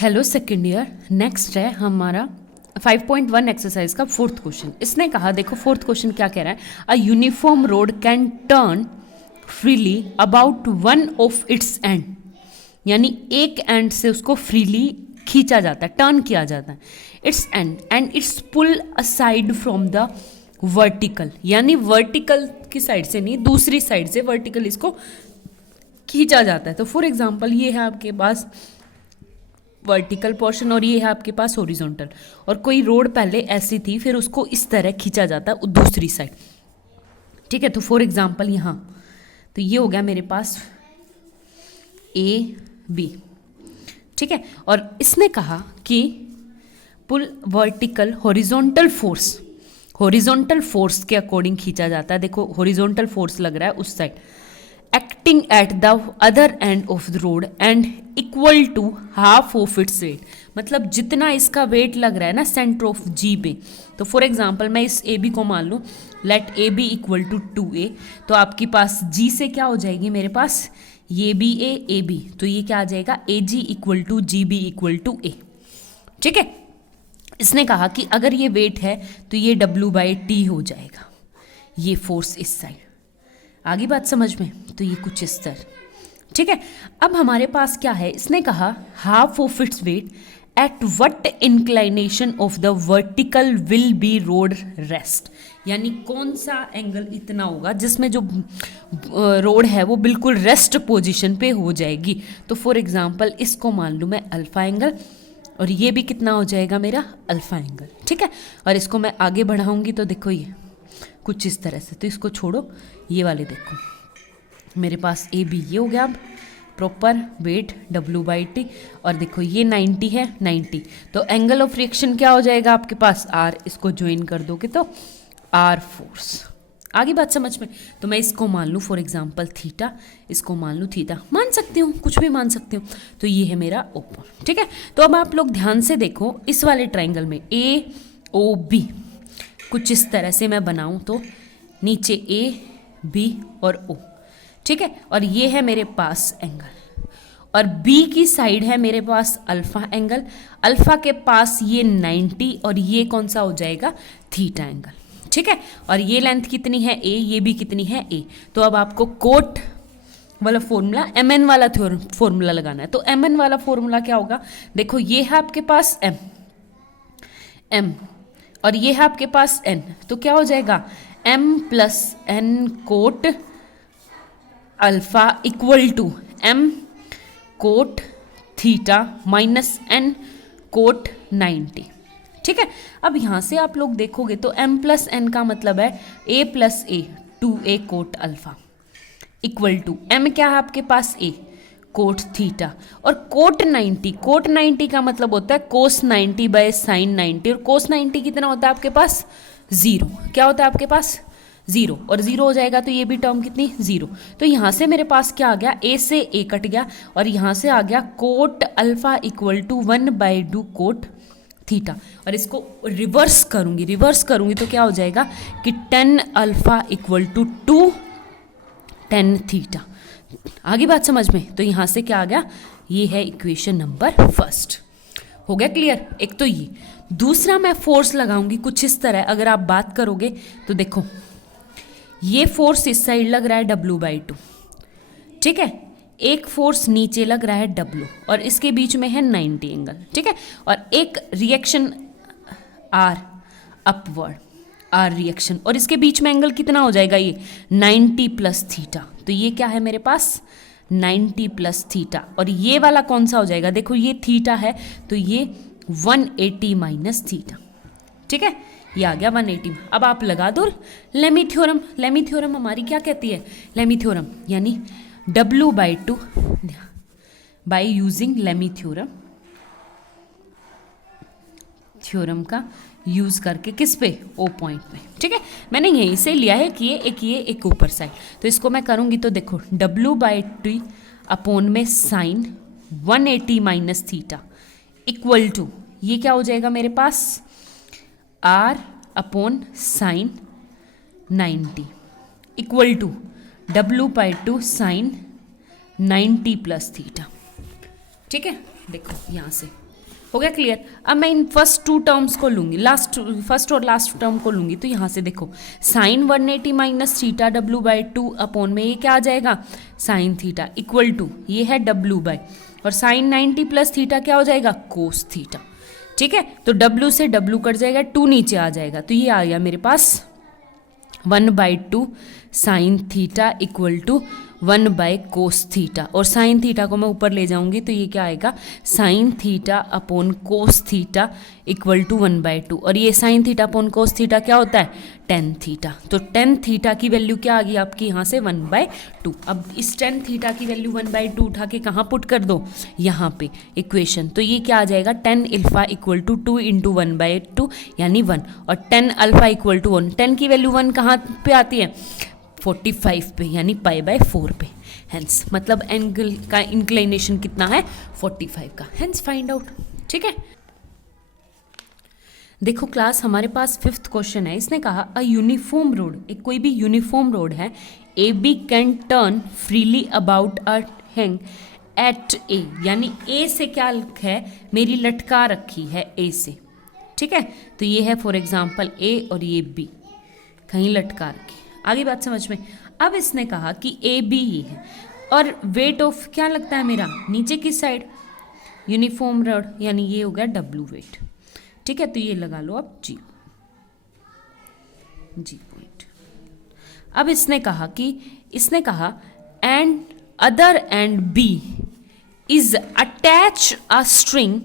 Hello second year. Next है हमारा 5.1 exercise का फोर्थ क्वेश्चन। इसने कहा, देखो फोर्थ क्वेश्चन क्या कह रहा है, a uniform road can turn freely about one of its and, यानी एक एंड से उसको फ्रीली खींचा जाता है, टर्न किया जाता है, it's and it's pull aside from the vertical, यानी वर्टिकल की साइड से नहीं, दूसरी साइड से वर्टिकल इसको खींचा जाता है। तो फॉर एग्जाम्पल ये है आपके पास वर्टिकल पोर्शन और ये है आपके पास हॉरिजॉन्टल, और कोई रोड पहले ऐसी थी, फिर उसको इस तरह खींचा जाता है दूसरी साइड। ठीक है, तो फॉर एग्जाम्पल यहाँ, तो ये हो गया मेरे पास ए बी। ठीक है, और इसने कहा कि पुल वर्टिकल हॉरिजॉन्टल फोर्स के अकॉर्डिंग खींचा जाता है। देखो हॉरिजॉन्टल फोर्स लग रहा है उस side, acting at the other end of the rod and equal to half of its weight, मतलब जितना इसका वेट लग रहा है ना सेंटर ऑफ जी पे। तो फॉर एग्जांपल मैं इस ए बी को मान लूँ, let A B equal to 2a, तो आपके पास जी से क्या हो जाएगी मेरे पास, ये बी ए बी, तो ये क्या आ जाएगा, A G equal to G B equal to A. ठीक है, इसने कहा कि अगर ये वेट है तो ये W/T हो जाएगा, ये फोर्स इस साइड। आगे बात समझ में, तो ये कुछ इस तरह। ठीक है, अब हमारे पास क्या है, इसने कहा half of its wait at what inclination of the vertical will be road rest, यानी कौन सा एंगल इतना होगा जिसमें जो रोड है वो बिल्कुल रेस्ट पोजीशन पे हो जाएगी। तो फॉर एग्जांपल इसको मान लूँ मैं अल्फा एंगल, और ये भी कितना हो जाएगा मेरा अल्फा एंगल। ठीक है, और इसको मैं आगे बढ़ाऊंगी तो देखो ये कुछ इस तरह से, तो इसको छोड़ो, ये वाले देखो मेरे पास ए बी, ये हो गया अब प्रॉपर वेट W/T, और देखो ये 90 है 90, तो एंगल ऑफ रिएक्शन क्या हो जाएगा आपके पास R, इसको ज्वाइन कर दोगे तो R फोर्स। आगे बात समझ में, तो मैं इसको मान लूँ फॉर एग्जांपल थीटा, इसको मान लूँ थीटा, मान सकती हूँ, कुछ भी मान सकती हूँ, तो ये है मेरा ओपन। ठीक है, तो अब आप लोग ध्यान से देखो इस वाले ट्राइंगल में AOB कुछ इस तरह से मैं बनाऊं, तो नीचे A B और O। ठीक है, और ये है मेरे पास एंगल, और B की साइड है मेरे पास अल्फा एंगल, अल्फा के पास ये 90, और ये कौन सा हो जाएगा, थीटा एंगल। ठीक है, और ये लेंथ कितनी है A, ये भी कितनी है A। तो अब आपको कोट वाला फॉर्मूला, MN वाला फॉर्मूला लगाना है। तो MN वाला फॉर्मूला क्या होगा, देखो ये है आपके पास M, और ये है आपके पास N, तो क्या हो जाएगा M + N cot alpha equal to M cot theta minus N cot 90। ठीक है, अब यहाँ से आप लोग देखोगे तो M + N का मतलब है A + A 2A cot alpha equal to M क्या है आपके पास A कोट थीटा, और कोट 90 का मतलब होता है कोस 90/sin 90, और कोस 90 कितना होता है आपके पास 0, क्या होता है आपके पास 0, और 0 हो जाएगा तो ये भी टर्म कितनी 0। तो यहाँ से मेरे पास क्या आ गया, A से A कट गया, और यहाँ से आ गया cot alpha equal to 1/2 cot theta, और इसको रिवर्स करूँगी तो क्या हो जाएगा कि 10 अल्फा इक्वल टू 2 10 थीटा। आगे बात समझ में, तो यहाँ से क्या आ गया, ये है इक्वेशन नंबर फर्स्ट। हो गया क्लियर। एक तो ये, दूसरा मैं फोर्स लगाऊंगी कुछ इस तरह, अगर आप बात करोगे तो देखो ये फोर्स इस साइड लग रहा है W/2। ठीक है, एक फोर्स नीचे लग रहा है W, और इसके बीच में है 90 एंगल। ठीक है, और एक reaction R upward, R reaction, और इसके बीच में एंगल कितना हो जाएगा, ये 90 + थीटा, तो ये क्या है मेरे पास 90 + थीटा, और ये वाला कौन सा हो जाएगा, देखो ये थीटा है तो ये 180 - थीटा। ठीक है, ये आ गया 180। अब आप लगा दो लेमी थ्योरम हमारी क्या कहती है, लेमी थ्योरम यानी W/2 by using Lami theorem का यूज करके किस पे, O पॉइंट पे। ठीक है, मैंने यहीं से लिया है कि ये एक ऊपर साइड, तो इसको मैं करूँगी तो देखो W/T अपॉन में साइन 180 - थीटा इक्वल टू, ये क्या हो जाएगा मेरे पास R upon sine 90 equal to W/2 sine 90 + theta. ठीक है, देखो यहाँ से हो गया क्लियर। अब मैं इन फर्स्ट टू टर्म्स को लूँगी, फर्स्ट और लास्ट टर्म को लूँगी, तो यहाँ से देखो sine 180 minus theta W by two upon में ये क्या आ जाएगा साइन थीटा इक्वल टू ये है डब्ल्यू बाई और साइन 90 प्लस थीटा क्या हो जाएगा कोस थीटा। ठीक है, तो डब्ल्यू से डब्ल्यू कट जाएगा, टू नीचे आ जाएगा, तो ये आ गया मेरे पास 1/2 sine theta equal to 1 cos theta, और साइन थीटा को मैं ऊपर ले जाऊंगी तो ये क्या आएगा sine theta upon cos theta equal to 1/2, और ये sine theta upon cos theta क्या होता है टेन थीटा। तो टेन थीटा की वैल्यू क्या आ गई आपकी यहाँ से 1/2। अब इस टेन थीटा की वैल्यू 1/2 उठा के कहाँ पुट कर दो यहाँ पे इक्वेशन, तो ये क्या आ जाएगा tan alpha equal to 2 into 1/2 यानी 1, और tan alpha equal to 1, tan की वैल्यू 1 कहाँ पे आती है 45 पे यानी π/4 पे, हेंस मतलब एंगल का इंक्लिनेशन कितना है 45 का, हेंस फाइंड आउट। ठीक है, देखो क्लास हमारे पास 5th क्वेश्चन है, इसने कहा अ यूनिफॉर्म रोड, एक कोई भी यूनिफॉर्म रोड है, A B can turn freely about a hinge at A, यानी ए से क्या है मेरी लटका रखी है ए से। ठीक है, तो ये है फॉर एग्जांपल ए और ये बी कहीं लटका रखी, आगे बात समझ में। अब इसने कहा कि ए बी ये है और वेट ऑफ क्या लगता है मेरा नीचे की साइड यूनिफॉर्म रोड, यानी ये हो गया डब्ल्यू वेट। ठीक है, तो ये लगा लो आप जी पॉइंट। अब इसने कहा and other end B is attach a string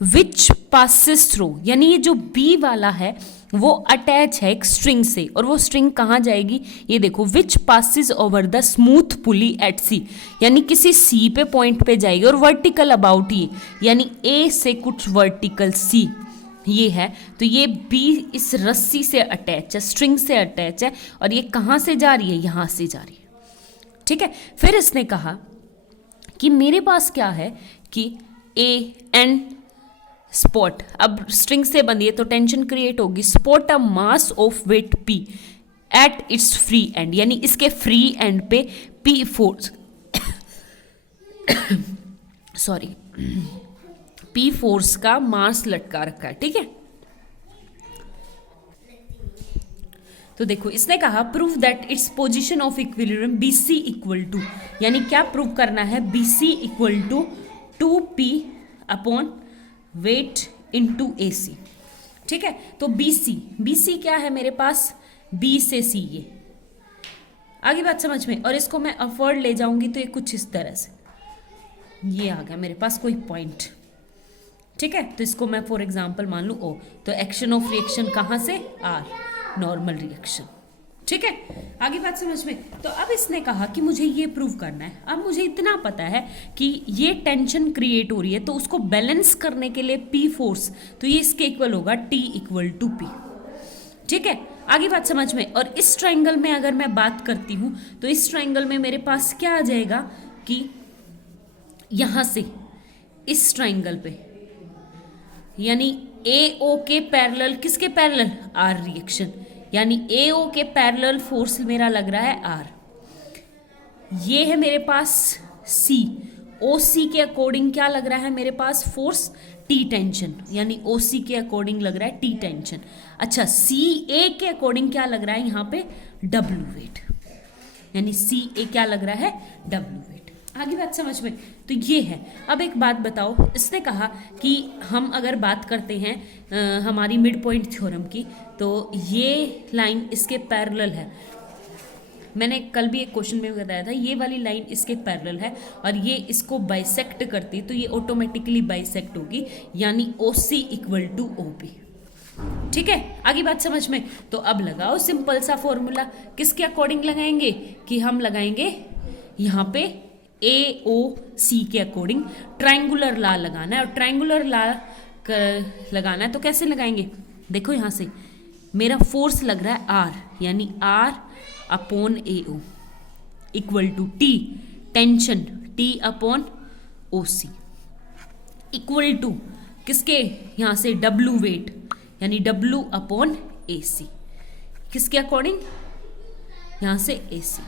which passes through, यानी ये जो बी वाला है वो अटैच है एक स्ट्रिंग से, और वो स्ट्रिंग कहाँ जाएगी ये देखो which passes over the smooth pulley at C, यानी किसी सी पे पॉइंट पे जाएगी, और वर्टिकल अबाउट ये यानी ए से कुछ वर्टिकल सी ये है, तो ये बी इस रस्सी से अटैच है, स्ट्रिंग से अटैच है, और ये कहाँ से जा रही है यहाँ से जा रही है। ठीक है, फिर इसने कहा कि मेरे पास क्या है कि ए एंड स्पॉट, अब स्ट्रिंग से बंधी है तो टेंशन क्रिएट होगी, spot a mass of weight P at its free end, यानी इसके फ्री एंड पे P force sorry P force का मास लटका रखा है। ठीक है, तो देखो इसने कहा prove that its position of equilibrium B C equal to, यानी क्या प्रूव करना है B C equal to 2p upon weight into A C. ठीक है, तो बी सी क्या है मेरे पास बी से सी, ये आगे बात समझ में, और इसको मैं अफॉर्ड ले जाऊंगी तो ये कुछ इस तरह से ये आ गया मेरे पास कोई पॉइंट। ठीक है, तो इसको मैं फॉर एग्जांपल मान लूँ ओ, तो एक्शन ऑफ रिएक्शन कहाँ से आर, नॉर्मल रिएक्शन। ठीक है, आगे बात समझ में। तो अब इसने कहा कि मुझे ये प्रूव करना है, अब मुझे इतना पता है कि ये टेंशन क्रिएट हो रही है, तो उसको बैलेंस करने के लिए पी फोर्स, तो ये इसके इक्वल होगा टी इक्वल टू पी। ठीक है, आगे बात समझ में। और इस ट्राइंगल में अगर मैं बात करती हूँ तो इस ट्राइंगल में मेरे पास क्या आ जाएगा कि यहाँ से इस ट्राइंगल पे यानी ए ओ के पैरेलल, किसके पैरेलल आर रिएक्शन, यानी ए ओ के पैरेलल फोर्स मेरा लग रहा है आर, ये है मेरे पास सी, ओ सी के अकॉर्डिंग क्या लग रहा है मेरे पास फोर्स टी टेंशन, यानी ओ सी के अकॉर्डिंग लग रहा है टी टेंशन। अच्छा, सी ए के अकॉर्डिंग क्या लग रहा है यहाँ पे डब्ल्यू वेट, यानी सी ए क्या लग रहा है डब्ल्यू वेट। आगे बात समझ में, तो ये है। अब एक बात बताओ, इसने कहा कि हम अगर बात करते हैं हमारी मिड पॉइंट थ्योरम की, तो ये लाइन इसके पैरेलल है, मैंने कल भी एक क्वेश्चन में बताया था, ये वाली लाइन इसके पैरेलल है और ये इसको बाइसेक्ट करती, तो ये ऑटोमेटिकली बाइसेक्ट होगी, यानी ओ C equal two O P. ठीक है, आगे बात समझ में। तो अब लगाओ सिंपल सा फॉर्मूला, किसके अकॉर्डिंग लगाएंगे कि हम लगाएंगे यहाँ पे ए ओ सी के अकॉर्डिंग ट्रायंगुलर लॉ लगाना है, और ट्रायंगुलर लॉ लगाना है तो कैसे लगाएंगे, देखो यहाँ से मेरा फोर्स लग रहा है आर, यानी R upon A O equal to T tension T upon O C equal to किसके यहाँ से डब्ल्यू वेट, यानी डब्ल्यू अपॉन ए सी, किसके अकॉर्डिंग यहाँ से ए सी।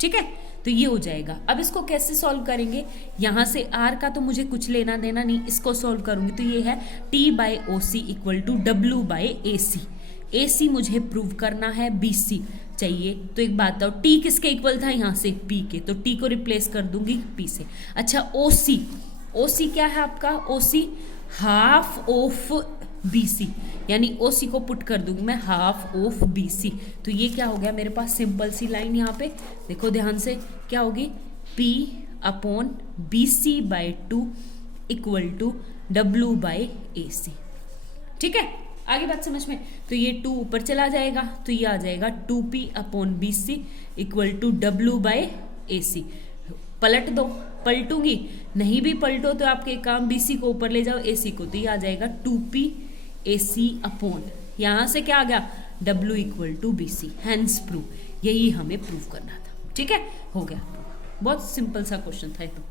ठीक है, तो ये हो जाएगा। अब इसको कैसे सॉल्व करेंगे, यहाँ से आर का तो मुझे कुछ लेना देना नहीं, इसको सॉल्व करूंगी तो ये है T by O C equal to W by A C. A C मुझे प्रूव करना है, बी सी चाहिए। तो एक बात बताओ, टी किसके इक्वल था, यहाँ से पी के, तो टी को रिप्लेस कर दूंगी पी से। अच्छा ओ सी, ओ सी क्या है आपका, ओ सी हाफ ऑफ बी सी, यानी ओ सी को पुट कर दूंगी मैं हाफ ऑफ बी सी। तो ये क्या हो गया मेरे पास, सिंपल सी लाइन यहाँ पे देखो ध्यान से, क्या होगी, P upon B C by 2 equal to W by A C. ठीक है, आगे बात समझ में। तो ये 2 ऊपर चला जाएगा, तो ये आ जाएगा 2P upon B C equal to W by A C. पलट दो, पलटूंगी नहीं भी पलटो तो आपके काम बी सी को ऊपर ले जाओ, ए सी को, तो ये आ जाएगा 2P ए सी अपॉन, यहाँ से क्या आ गया, W equal to B C, hence prove. यही हमें प्रूव करना था। ठीक है, हो गया, बहुत सिंपल सा क्वेश्चन था ये तो।